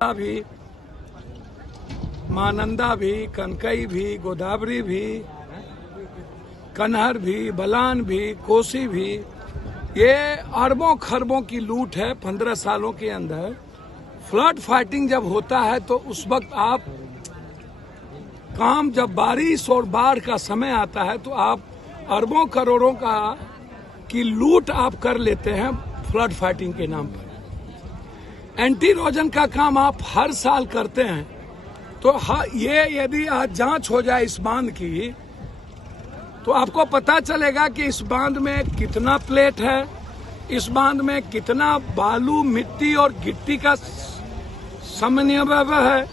भी, महानंदा भी, कनकई भी, गोदावरी भी, कन्हर भी, बलान भी, कोसी भी, ये अरबों खरबों की लूट है 15 सालों के अंदर। फ्लड फाइटिंग जब होता है तो उस वक्त आप काम, जब बारिश और बाढ़ का समय आता है तो आप अरबों करोड़ों की लूट आप कर लेते हैं फ्लड फाइटिंग के नाम पर। एंटी इरोजन का काम आप हर साल करते हैं, तो ये यदि आज जांच हो जाए इस बांध की तो आपको पता चलेगा कि इस बांध में कितना प्लेट है, इस बांध में कितना बालू, मिट्टी और गिट्टी का समन्वय है।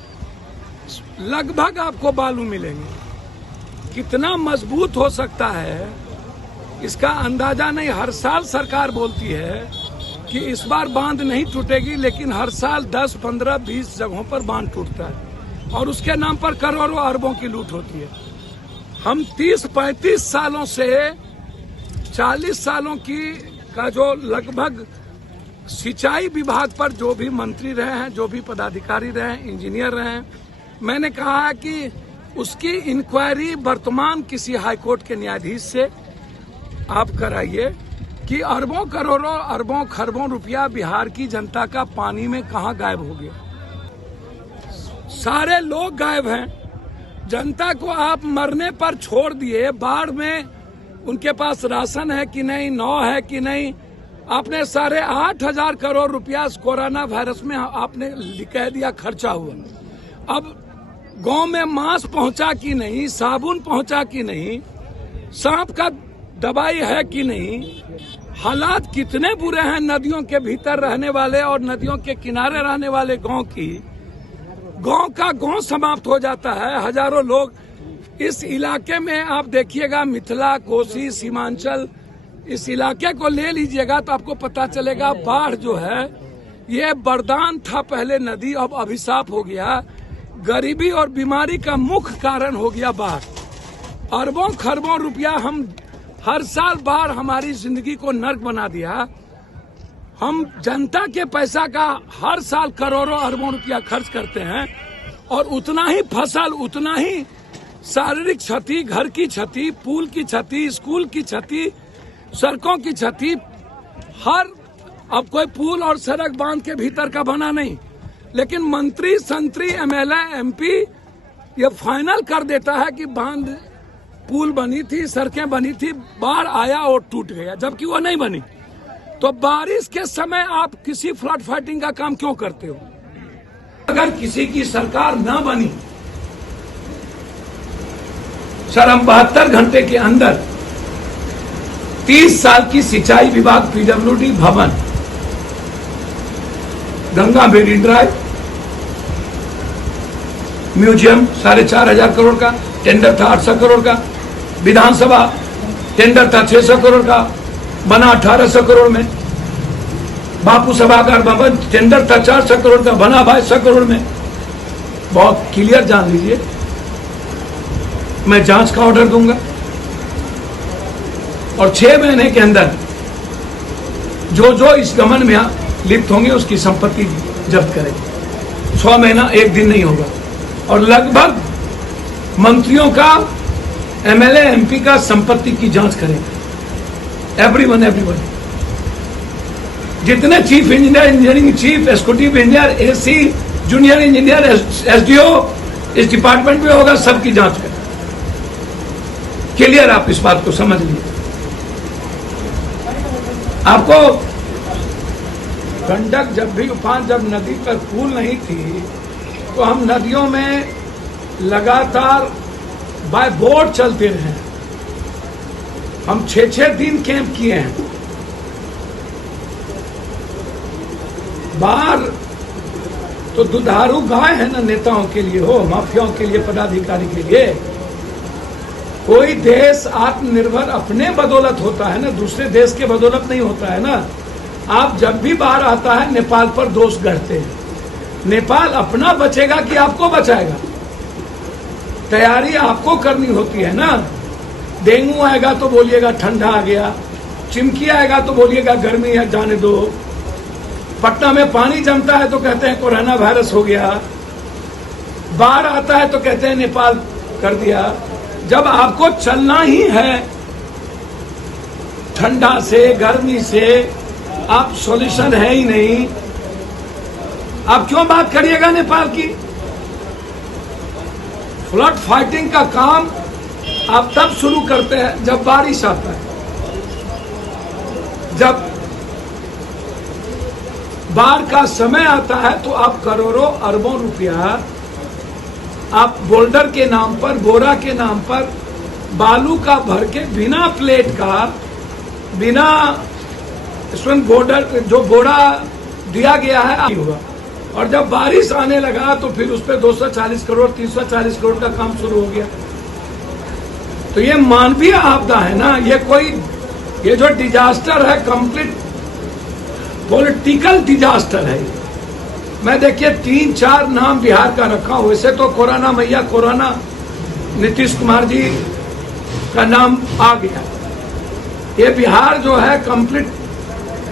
लगभग आपको बालू मिलेंगे। कितना मजबूत हो सकता है इसका अंदाजा नहीं। हर साल सरकार बोलती है कि इस बार बांध नहीं टूटेगी, लेकिन हर साल 10, 15, 20 जगहों पर बांध टूटता है और उसके नाम पर करोड़ों अरबों की लूट होती है। हम 30-35 सालों से 40 सालों का जो लगभग सिंचाई विभाग पर जो भी मंत्री रहे हैं, जो भी पदाधिकारी रहे हैं, इंजीनियर रहे हैं, मैंने कहा है कि उसकी इंक्वायरी वर्तमान किसी हाईकोर्ट के न्यायाधीश से आप कराइए कि अरबों करोड़ों, अरबों खरबों रुपया बिहार की जनता का पानी में कहां गायब हो गया। सारे लोग गायब हैं। जनता को आप मरने पर छोड़ दिए। बाढ़ में उनके पास राशन है कि नहीं, नौ है कि नहीं। आपने 8,500 करोड़ रुपया कोरोना वायरस में आपने कह दिया खर्चा हुआ। अब गांव में मास्क पहुंचा कि नहीं, साबुन पहुंचा कि नहीं, सांप का दवाई है कि नहीं। हालात कितने बुरे हैं नदियों के भीतर रहने वाले और नदियों के किनारे रहने वाले गांव की। गांव का गांव समाप्त हो जाता है। हजारों लोग इस इलाके में, आप देखिएगा मिथिला, कोसी, सीमांचल, इस इलाके को ले लीजिएगा तो आपको पता चलेगा बाढ़ जो है ये वरदान था पहले नदी, अब अभिशाप हो गया। गरीबी और बीमारी का मुख्य कारण हो गया बाढ़। अरबों खरबों रुपया हम हर साल बाढ़ हमारी जिंदगी को नर्क बना दिया। हम जनता के पैसा का हर साल करोड़ों अरबों रुपया खर्च करते हैं और उतना ही फसल, उतना ही शारीरिक क्षति, घर की क्षति, पुल की क्षति, स्कूल की क्षति, सड़कों की क्षति। अब कोई पुल और सड़क बांध के भीतर का बना नहीं, लेकिन मंत्री, संतरी, एमएलए, एमपी ये फाइनल कर देता है कि बांध, पुल बनी थी, सड़कें बनी थी, बाढ़ आया और टूट गया, जबकि वो नहीं बनी। तो बारिश के समय आप किसी फ्लड फाइटिंग का काम क्यों करते हो? अगर किसी की सरकार न बनी, सर हम 72 घंटे के अंदर 30 साल की सिंचाई विभाग पीडब्ल्यूडी भवन, Ganga marine drive, museum 4,500 crore का टेंडर था, 800 करोड़ का। विधानसभा टेंडर था 600 करोड़ का, बना 1,800 करोड़ में। बापू सभागार भवन टेंडर था 400 करोड़ का, बना 2,200 करोड़ में। बहुत क्लियर जान लीजिए, मैं जांच का ऑर्डर दूंगा और 6 महीने के अंदर जो इस गमन में लिप्त होंगे उसकी संपत्ति जब्त करेंगे। 6 महीना 1 दिन नहीं होगा। और लगभग मंत्रियों का, एमएलए, एमपी का संपत्ति की जांच करेंगे। एवरीवन जितने chief engineer, engineering chief, executive engineer, AC, junior engineer, SDO इस डिपार्टमेंट में होगा, सबकी जांच करें। क्लियर, आप इस बात को समझ लीजिए। आपको गंडक जब भी उफान, जब नदी पर पुल नहीं थी तो हम नदियों में लगातार बाय बोट चलते रहे। हम 6-6 दिन कैंप किए हैं। बाहर तो दुधारू गाय है ना नेताओं के लिए, हो माफियाओं के लिए, पदाधिकारी के लिए। कोई देश आत्मनिर्भर अपने बदौलत होता है ना, दूसरे देश के बदौलत नहीं होता है ना। आप जब भी बाहर आता है नेपाल पर दोष गढ़ते हैं। नेपाल अपना बचेगा कि आपको बचाएगा? तैयारी आपको करनी होती है ना। डेंगू आएगा तो बोलिएगा ठंडा आ गया, चिमकी आएगा तो बोलिएगा गर्मी है, जाने दो। पटना में पानी जमता है तो कहते हैं कोरोना वायरस हो गया, बाढ़ आता है तो कहते हैं नेपाल कर दिया। जब आपको चलना ही है ठंडा से गर्मी से, आप सॉल्यूशन है ही नहीं, आप क्यों बात करिएगा नेपाल की? फ्लड फाइटिंग का काम आप तब शुरू करते हैं जब बारिश आता है, जब बाढ़ का समय आता है तो आप करोड़ों अरबों रुपया आप बोल्डर के नाम पर, बोरा के नाम पर बालू का भर के बिना प्लेट का, बिना इसमें बोर्डर जो बोरा दिया गया है होगा। और जब बारिश आने लगा तो फिर उस पर 240 करोड़ 340 करोड़ का काम शुरू हो गया। तो ये मानवीय आपदा है ना, ये जो डिजास्टर है कंप्लीट पॉलिटिकल डिजास्टर है। मैं देखिए 3-4 नाम बिहार का रखा हूं। वैसे तो कोरोना मैया, कोरोना नीतीश कुमार जी का नाम आ गया। ये बिहार जो है complete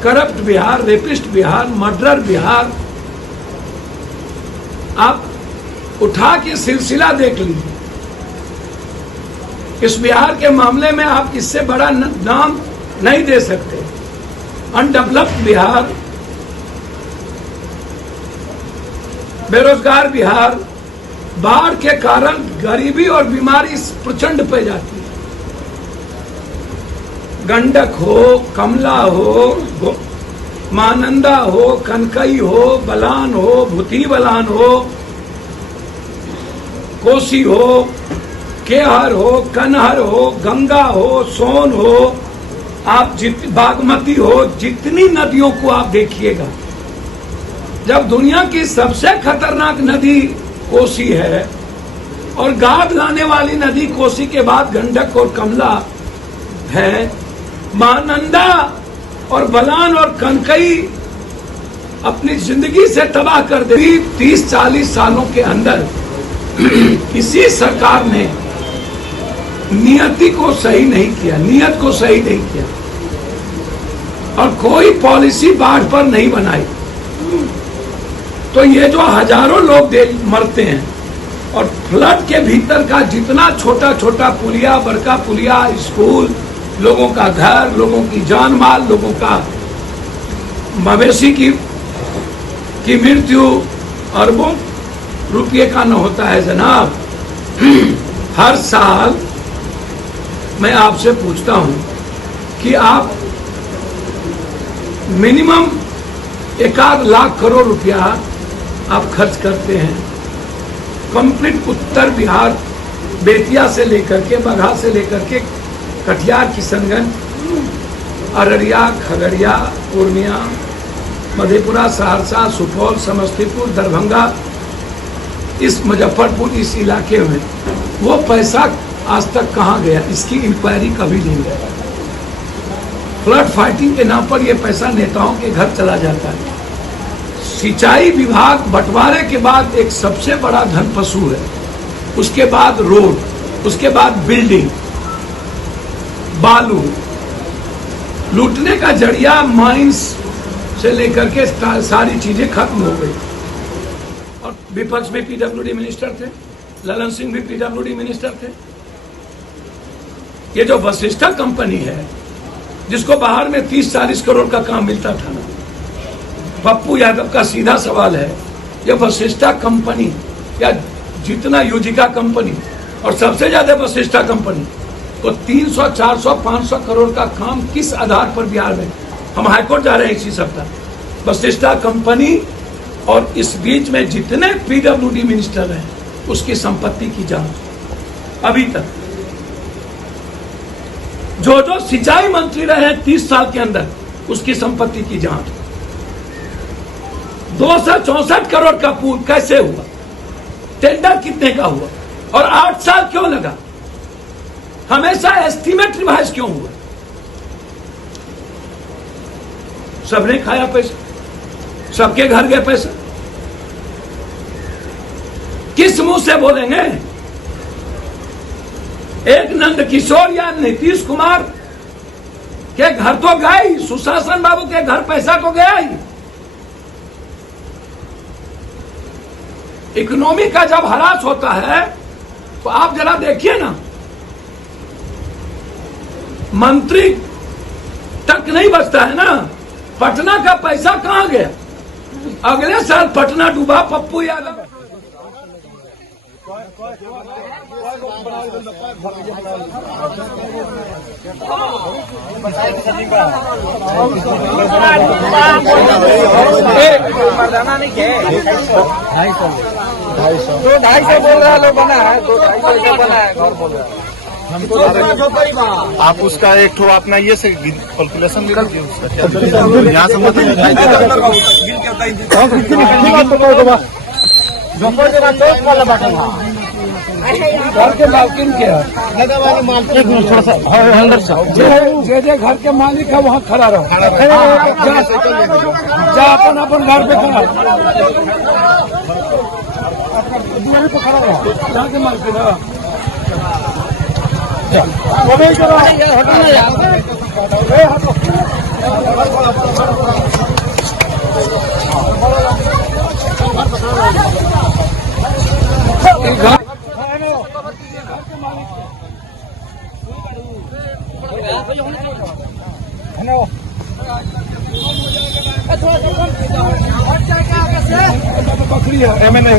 corrupt Bihar, rapist Bihar, murderer Bihar. आप उठा के सिलसिला देख लीजिए। इस बिहार के मामले में आप इससे बड़ा नाम नहीं दे सकते। अनडेवलप्ड बिहार, बेरोजगार बिहार, बाढ़ के कारण गरीबी और बीमारी प्रचंड पे जाती है। गंडक हो, कमला हो, महानंदा हो, कनकई हो, बलान हो, भूती बलान हो, कोसी हो, केहर हो, कनहर हो, गंगा हो, सोन हो, आप बागमती हो, जितनी नदियों को आप देखिएगा। जब दुनिया की सबसे खतरनाक नदी कोसी है और गाद लाने वाली नदी कोसी के बाद गंडक और कमला है, महानंदा और बलान और कनकई अपनी जिंदगी से तबाह कर दे। 30-40 सालों के अंदर किसी सरकार ने नियति को सही नहीं किया, नीयत को सही नहीं किया और कोई पॉलिसी बाढ़ पर नहीं बनाई। तो ये जो हजारों लोग मरते हैं और फ्लड के भीतर का जितना छोटा छोटा पुलिया, बड़का पुलिया, स्कूल, लोगों का घर, लोगों की जान माल, लोगों का मवेशी की मृत्यु अरबों रुपये का न होता है जनाब। हर साल मैं आपसे पूछता हूं कि आप मिनिमम 1 लाख करोड़ रुपया आप खर्च करते हैं कंप्लीट उत्तर बिहार, बेतिया से लेकर के, बगहा से लेकर के कटिहार, किशनगंज, अररिया, खगड़िया, पूर्णिया, मधेपुरा, सहरसा, सुपौल, समस्तीपुर, दरभंगा, इस मुजफ्फरपुर, इस इलाके में वो पैसा आज तक कहाँ गया, इसकी इंक्वायरी कभी नहीं गया। फ्लड फाइटिंग के नाम पर यह पैसा नेताओं के घर चला जाता है। सिंचाई विभाग बंटवारे के बाद एक सबसे बड़ा धन पशु है, उसके बाद रोड, उसके बाद बिल्डिंग, बालू, लूटने का जरिया माइंस से लेकर के सारी चीजें खत्म हो गई। और विपक्ष में पीडब्ल्यूडी मिनिस्टर थे, ललन सिंह भी पीडब्ल्यूडी मिनिस्टर थे। ये जो वशिष्ठा कंपनी है जिसको बाहर में 30-40 करोड़ का काम मिलता था ना, पप्पू यादव का सीधा सवाल है, ये वशिष्ठा कंपनी या जितना यूजिका कंपनी और सबसे ज्यादा वशिष्ठा कंपनी को 300, 400, 500 करोड़ का काम किस आधार पर बिहार में? हम हाईकोर्ट जा रहे हैं इसी सप्ताह। वशिष्ठा कंपनी और इस बीच में जितने पीडब्ल्यूडी मिनिस्टर हैं उसकी संपत्ति की जांच अभी तक। जो सिंचाई मंत्री रहे 30 साल के अंदर उसकी संपत्ति की जांच। 264 करोड़ का पूल कैसे हुआ? टेंडर कितने का हुआ और 8 साल क्यों लगा? हमेशा एस्टीमेट रिवाइज क्यों हुआ? सबने खाया पैसा, सबके घर गए पैसा। किस मुंह से बोलेंगे? एक नंद किशोर या नीतीश कुमार के घर तो गए ही, सुशासन बाबू के घर पैसा तो गया ही, इकोनॉमी का जब ह्रास होता है तो आप जरा देखिए ना, मंत्री तक नहीं बचता है ना। पटना का पैसा कहां गया? अगले साल पटना डूबा, पप्पू यादव $250 बोल रहा है, लोग बना है, $250 बना है, घर बोल रहा है। आप उसका एक ठो अपना ये से कैलकुलेशन निकल के उसका यहाँ से मत घर के मालकिन के जे घर के मालिक है वहाँ खड़ा रहो, जा अपन अपन घर पे खड़ा दुआरे पे खड़ा रहो, घर के मालकिन बकरी है मैंने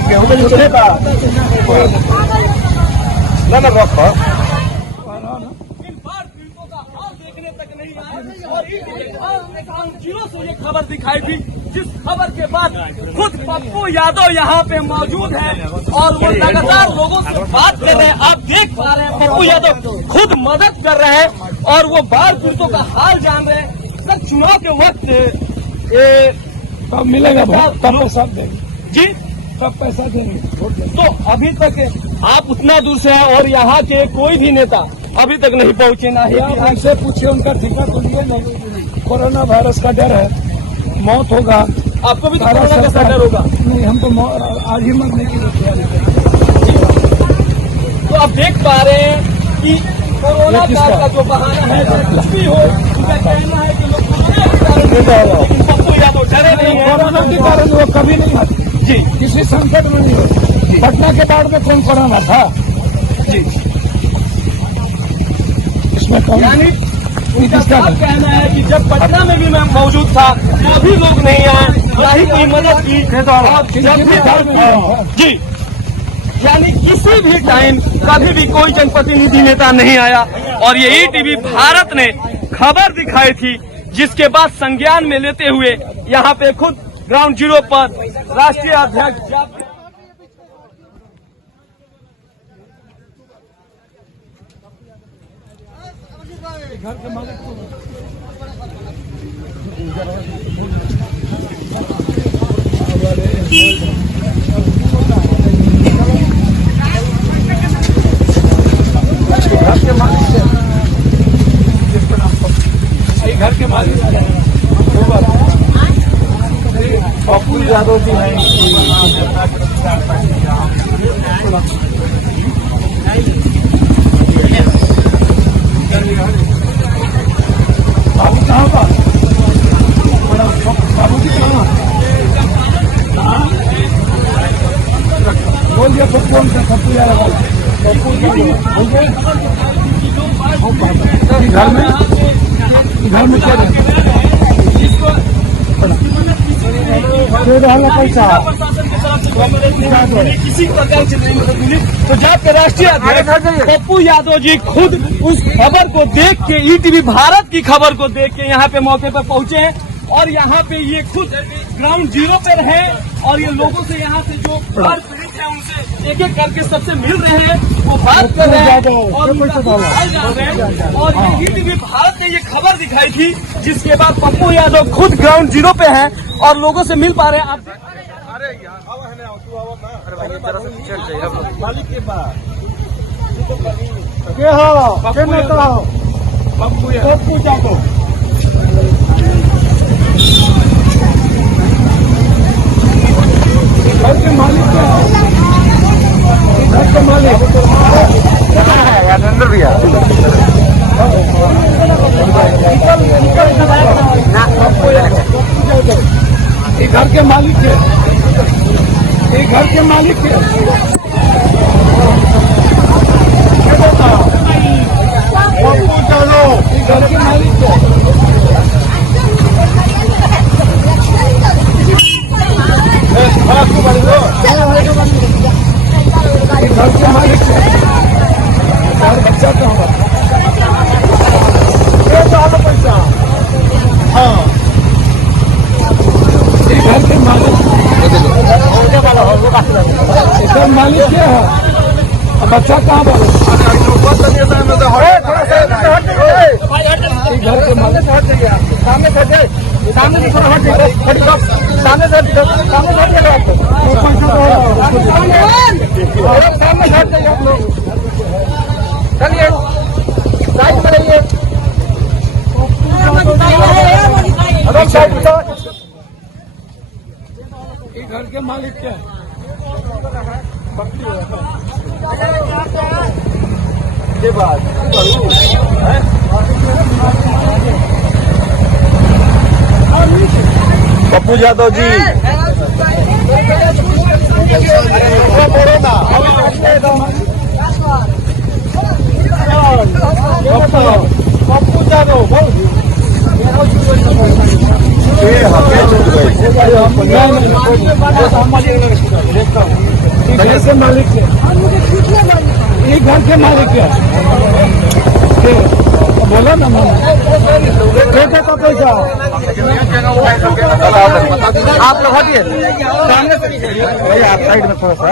ये खबर दिखाई थी, जिस खबर के बाद खुद पप्पू यादव यहाँ पे मौजूद है और वो लगातार लोगों से बात कर रहे हैं। आप देख पा रहे हैं पप्पू यादव खुद मदद कर रहे हैं और वो बाढ़ पीड़ितों का हाल जान रहे हैं। सर, चुनाव के वक्त तब मिलेगा, तब पैसा देंगे जी, तब पैसा देंगे। तो अभी तक आप उतना दूर से हैं और यहाँ के कोई भी नेता अभी तक नहीं पहुँचे, ना ही उनसे पूछिए, उनका टीका तो लिए नहीं। कोरोना वायरस का डर है, मौत होगा। आपको भी तो कोरोना का डर होगा? नहीं, हम तो आज ही मरने की तैयारी कर। तो आप देख पा रहे हैं कि कोरोना काल का जो बहाना है, कुछ भी हो, उनका कहना है कि लोग पप्पू यादव डरे नहीं है। कोरोना के कारण वो कभी नहीं आते जी, किसी संकट में नहीं होते। पटना के बाढ़ में कौन कोरोना था जी, इसमें कौन? यानी उनका कहना है कि जब पटना में भी मैं मौजूद था तो भी लोग नहीं आए, ना ही कोई मदद की। जी, यानी किसी भी टाइम कभी भी कोई जनप्रतिनिधि नेता नहीं आया और ये ईटीवी भारत ने खबर दिखाई थी, जिसके बाद संज्ञान में लेते हुए यहाँ पे खुद ग्राउंड जीरो पर राष्ट्रीय अध्यक्ष घर के मालिक घर के मालिक पप्पू यादव जी हैं। बाबू कहाँ पर? बाबू जी कहाँ? बोल दिया पप्पू, उनका पप्पू यादव, पप्पू घर में क्या पैसा किसी प्रकार से नहीं मदद मिली। तो जाके राष्ट्रीय अध्यक्ष पप्पू यादव जी खुद उस खबर को देख के, ईटीवी भारत की खबर को देख के यहाँ पे मौके पर पहुंचे हैं और यहाँ पे ये खुद ग्राउंड जीरो पे रहे और ये लोगों से, यहाँ से जो बाढ़ पीड़ित है उनसे एक एक करके सबसे मिल रहे हैं, वो बात कर रहे हैं और ये ईटीवी भारत ने ये खबर दिखाई थी, जिसके बाद पप्पू यादव खुद ग्राउंड जीरो पे हैं और लोगों से मिल पा रहे हैं। आप मालिक के पास पप्पू यादव घर के मालिक क्या है? घर के मालिक अंदर भैया ये घर के मालिक है, ये घर के मालिक के घर के मालिक के घर के मालिक के घर बच्चा कहाँ पैसा हाँ घर के मालिक इसका मालिक क्या है बच्चा कहाँ पर घर के मालिक सामने सामने से थोड़ा हट सामने से सामने हट जाइए आप लोग चलिए साइड में रहिए घर के मालिक क्या है पप्पू यादव जी पप्पू यादव घर के मालिक है ये घर के मालिक है बोला ना मैंने का पैसा आप लोग हटिए सामने से भैया आप साइड में थोड़ा सा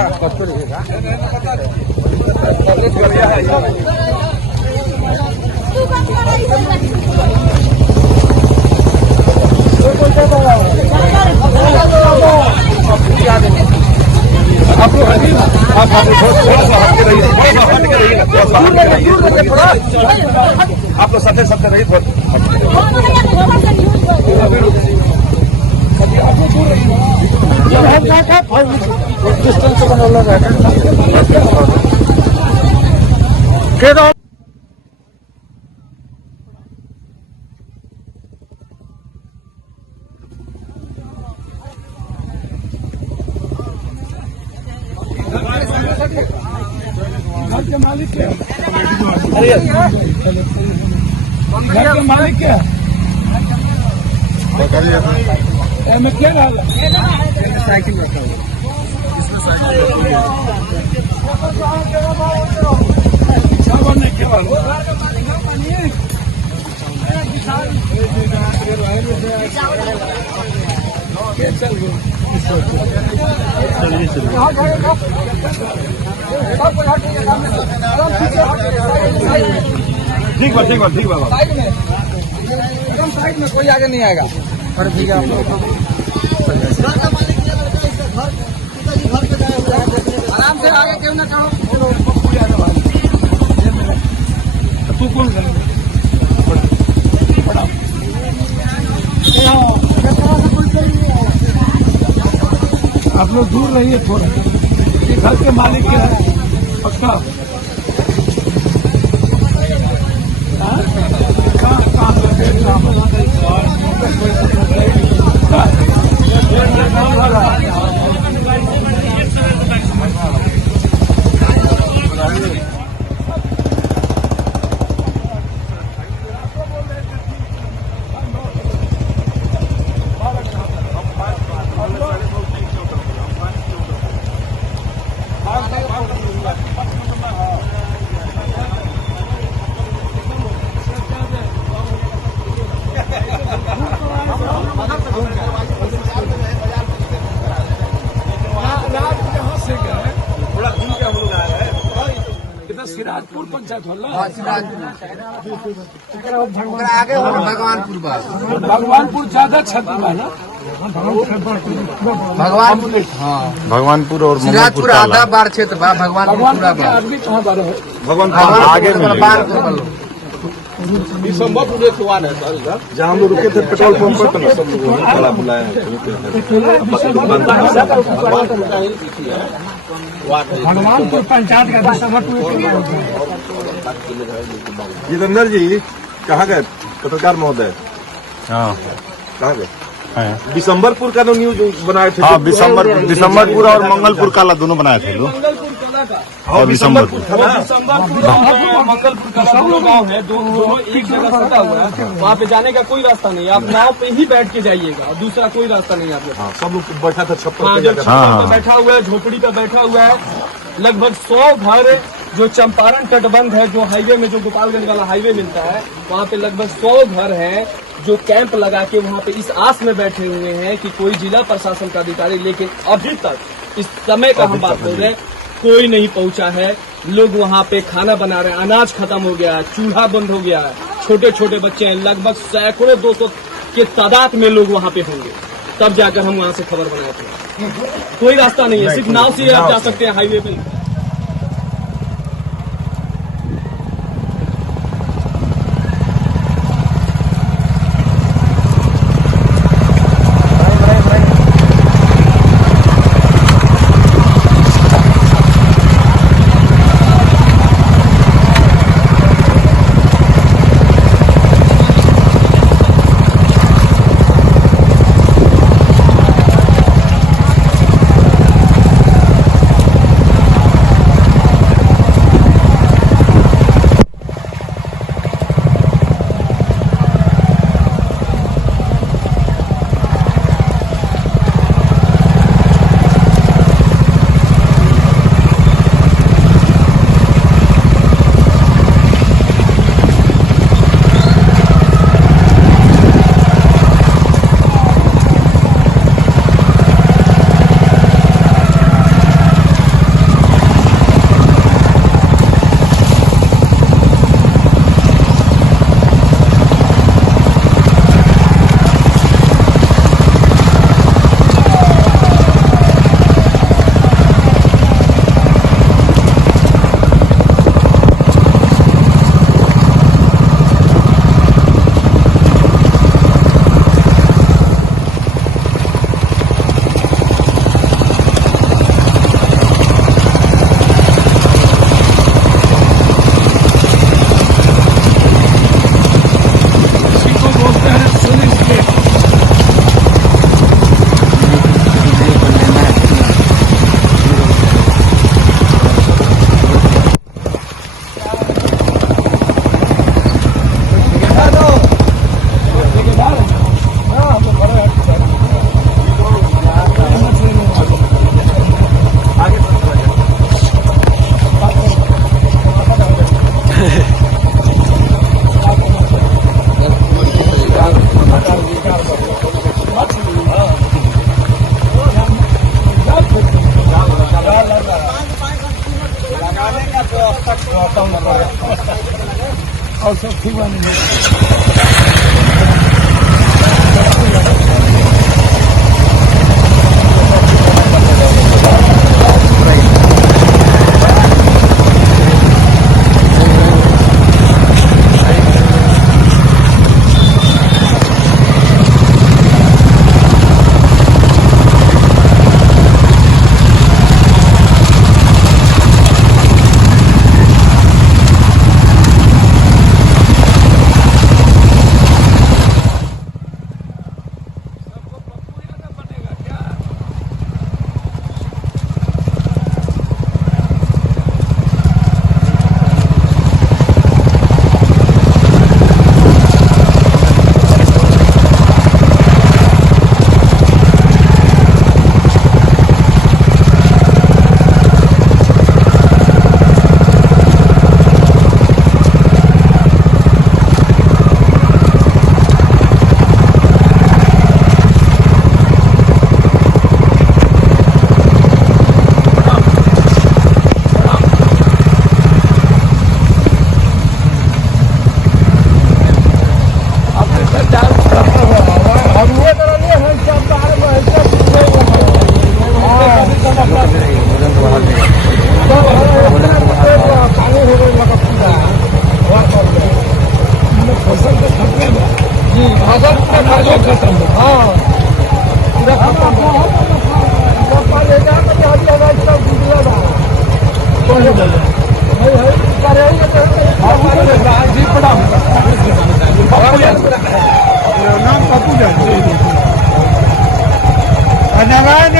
आप लोग आप लोग सत्य सत्य रही डिस्टेंस बना घर के मालिक क्या घर के मालिक क्या मैं क्या डाल साइकिल रखा हुआ ठीक बा एकदम साइड में कोई आगे नहीं आएगा और ठीक है आप लोग आराम से आगे क्यों ना करो तू कौन आप लोग दूर रहिए थोड़ा घर के मालिक क्या है पक्का सिराजपुर पंचायत होला आगे भगवानपुर भगवानपुर ज्यादा क्षति है ना भगवानपुर हाँ भगवानपुर और सिराजपुर आधा बार क्षेत्र बा भगवानपुर पूरा बा आदमी कहाँ बार है भगवानपुर आगे में जहाँ हम लोग रुके थे पेट्रोल पंप पर सब लोग बुलाया भगवानपुर पंचायत का जितेंद्र जी कहाँ गए पत्रकार महोदय हाँ कहाँ गए हैं। दिसंबरपुर का तो न्यूज बनाए थे। हाँ, दिसंबरपुर और मंगलपुर काला दोनों बनाए थे लोग। मंगलपुर कला का और दिसंबरपुर दिसंबरपुर और मंगलपुर कला दोनों गाँव है, दोनों एक जगह सटा हुआ है। वहाँ पे जाने का कोई रास्ता नहीं, आप नाव पे ही बैठ के जाइएगा और दूसरा कोई रास्ता नहीं आपके पास। सब लोग बैठा था छप्पर हाँ, पे जो जाकर। छप्पर पे बैठा हुआ है, झोपड़ी पे बैठा हुआ है। लगभग 100 घर जो चंपारण तटबंध है, जो हाईवे में, जो गोपालगंज वाला हाईवे मिलता है, वहाँ पे लगभग 100 घर हैं जो कैंप लगा के वहाँ पे इस आस में बैठे हुए हैं कि कोई जिला प्रशासन का अधिकारी, लेकिन अभी तक इस समय का हम बात कर रहे हैं, कोई नहीं पहुंचा है। लोग वहाँ पे खाना बना रहे हैं, अनाज खत्म हो गया है, चूल्हा बंद हो गया है, छोटे छोटे बच्चे हैं, लगभग सैकड़ों 200 के तादाद में लोग वहाँ पे होंगे, तब जाकर हम वहाँ से खबर बनाए थे। कोई रास्ता नहीं है, सिर्फ नाव से आप जा सकते हैं हाईवे पे। और सब ठीक बने।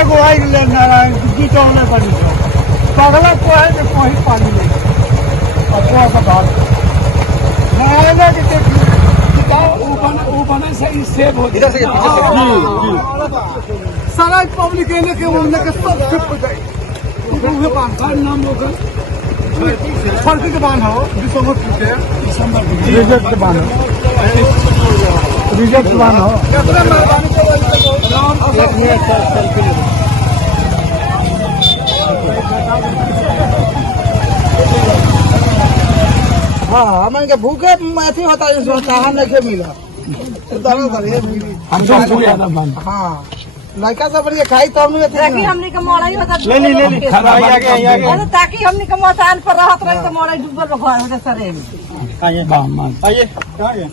को आई नारायण बीचौने पर पगला को है तो कोई पानी नहीं और का बात नारायण के वो बने से ही सेव हो इधर से सारा पब्लिक एने के उनने के सब चुप हो जाए उहे बांध हर नाम होकर फर्क के बांध हो दिसंबर के रिजल्ट के बांध हो रिजल्ट के बांध हो कितना मेहरबानी हाँ हमें के भूखे अथी होता है चाहन नहीं मिला हम सब पूरा ना बंद हाँ लड़का सब बढ़िया खाई तो हमने ताकि हमने के मोड़ा ही होता ले खराब आगे ताकि हमने के मचान पर रहत रही तो मोड़ा डूबल रहा हो सरे आइए कहाँ गए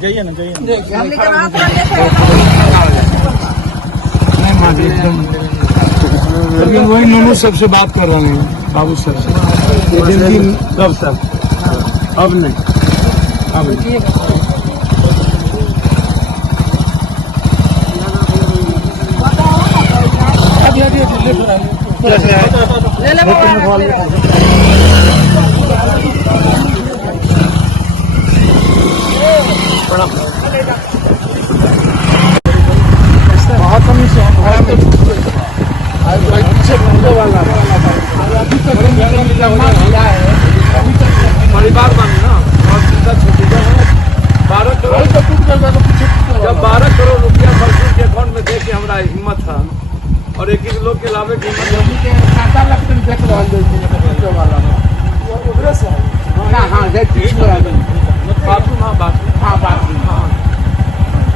जाइए ना जाइए हमने के रहत रही नहीं मान एकदम लेकिन वही नूनू सबसे बात कर रहे हैं बाबू सर से कब सर अब नहीं अब नहीं परिवार बने ना और सीधा छोटी 12 करोड़ जब 12 करोड़ रुपया मजदूर के अकाउंट में दे के हमारा हिम्मत था और एक लोग के लाभे की बाथरूम हाँ बाथरूम हाँ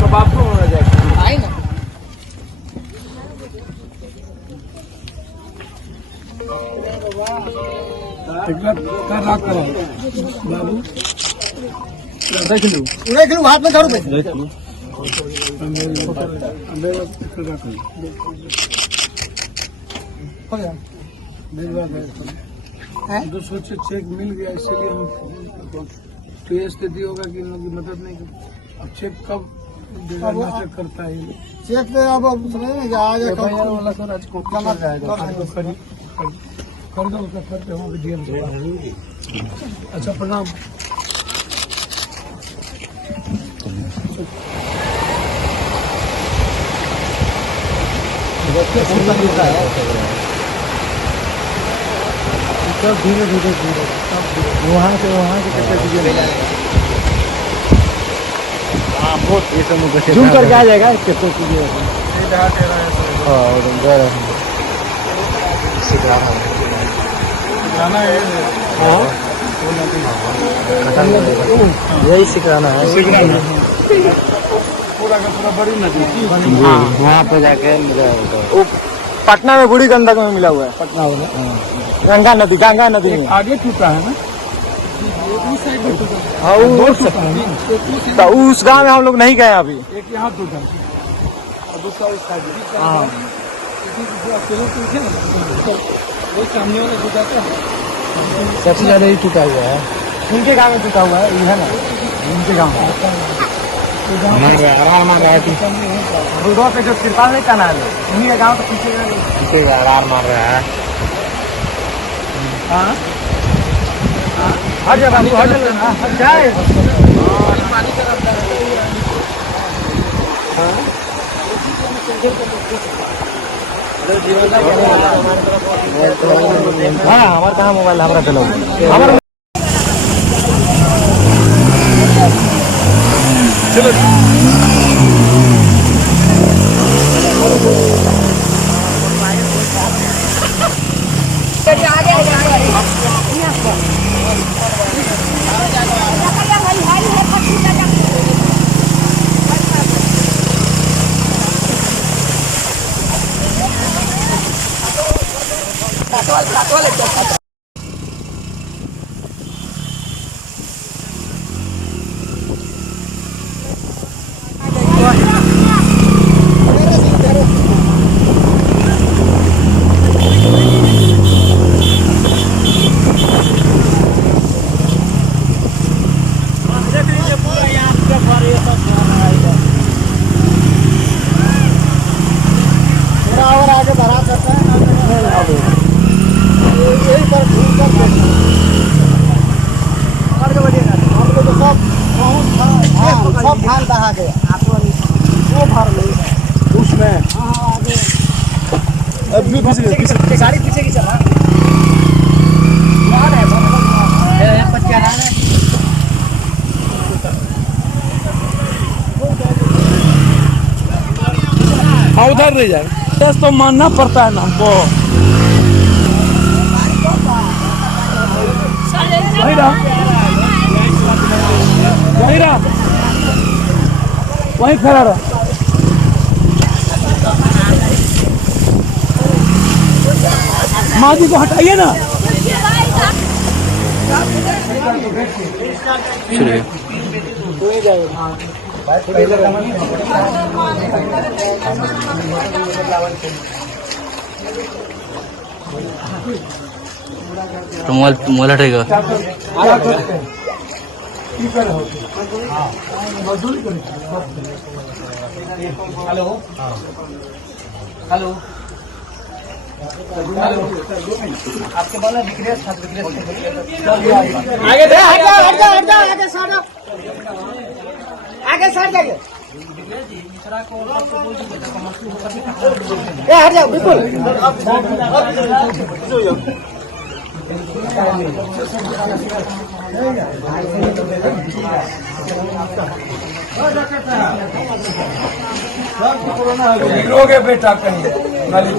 तो बाथरूम होना जाएगा बाबू देख लो हाथ में धरो देख तो सोचे चेक मिल गया इसलिए हम तो ये स्थिति होगा कि इनकी मदद नहीं कर अब चेक कब चेक करता है चेक तो अब आज वाला सर आज को कर दो उसका करते होंगे डीएम अच्छा प्रणाम सब धीरे धीरे वहाँ से कैसे दीजिए जूम करके आ जाएगा कैसे कीजिए यही सिखाना है पूरा का पूरा बड़ी नदी वहाँ पे जाके पटना में बूढ़ी गंडक में मिला हुआ है पटना में गंगा नदी में आगे टूटा है ना तो उस गांव में हम लोग नहीं गए अभी एक यहाँ टूटा और दूसरा इस साइड हाँ वो सामने वाला टूटा था सबसे ज्यादा ही टूटा हुआ है उनके गांव में टूटा हुआ है ये है ना उनके गांव में रोडों पे जो तिरपाल नहीं तना है उन्हीं के गांव के पीछे आरार मार रहा है हर जगह हर जगह जाए हाँ हमारे कहाँ मोबाइल हमारा चलो हमारा और आगे सब धान दहा गया वो भर नहीं है उसमें गाड़ी पीछे की चला उधर नहीं जाए बस तो मानना पड़ता है ना हमको। वहीं रहा वहीं खड़ा रहा। माँ जी को हटाइए ना। मोबाइल हटेगा। हेलो हेलो आपके बोला विक्रेश था आगे आगे सर जाइए हट जाओ बिल्कुल। गिरोगे बेटा कहीं नाली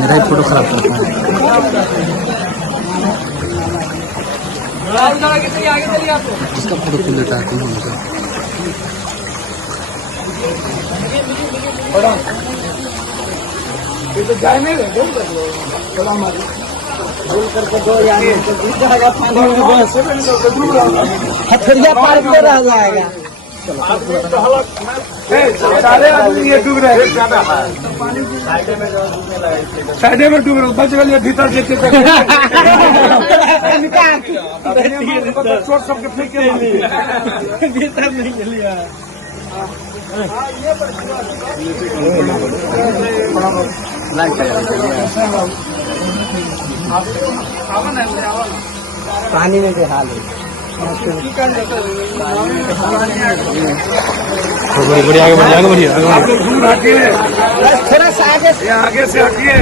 मेरा फोटो खराब करता है। इसका फोटो खुल लेता है तो जाने हथरिया पार में रह जाएगा। सारे आदमी ये डूब रहे हैं ज्यादा साइडे में डूब रहे बच गए भीतर देखे चोट सबके फेंक के भीतर नहीं लिया। पानी में भी हाल है। बढ़िया आगे बढ़िया आप लोग दूर हटिए थोड़ा सा आगे से हटिए।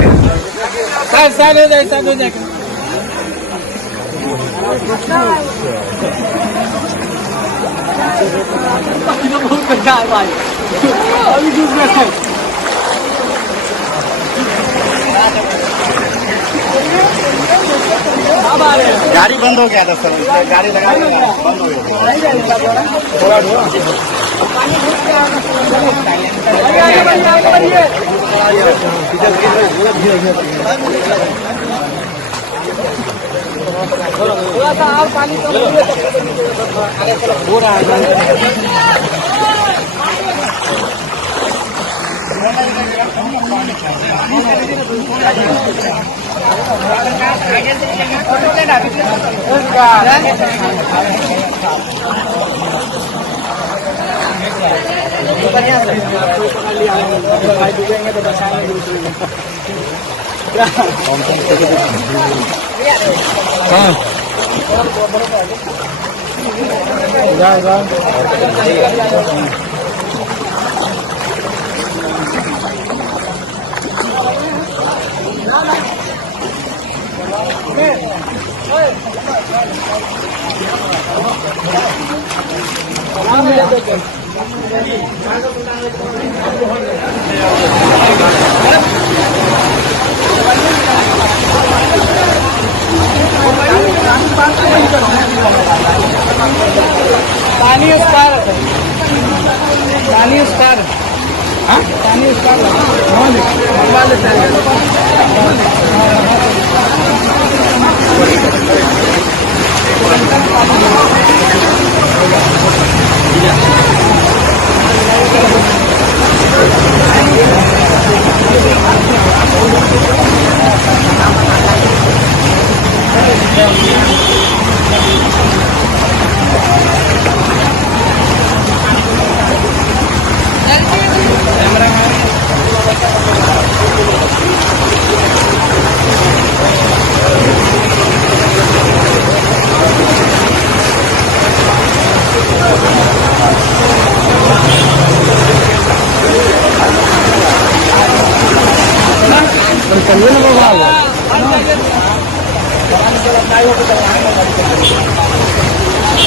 साइड हो जाए साइड हो जाए। गाड़ी बंद हो गया था सर, गाड़ी लगा बंद हो गया। थोड़ा सा और पानी पानी उसकार मंगवा लेते हैं।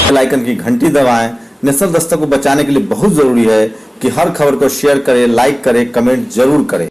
बेल आइकन की घंटी दबाएं। नेशनल दस्तक को बचाने के लिए बहुत जरूरी है कि हर खबर को शेयर करें, लाइक करें, कमेंट जरूर करें।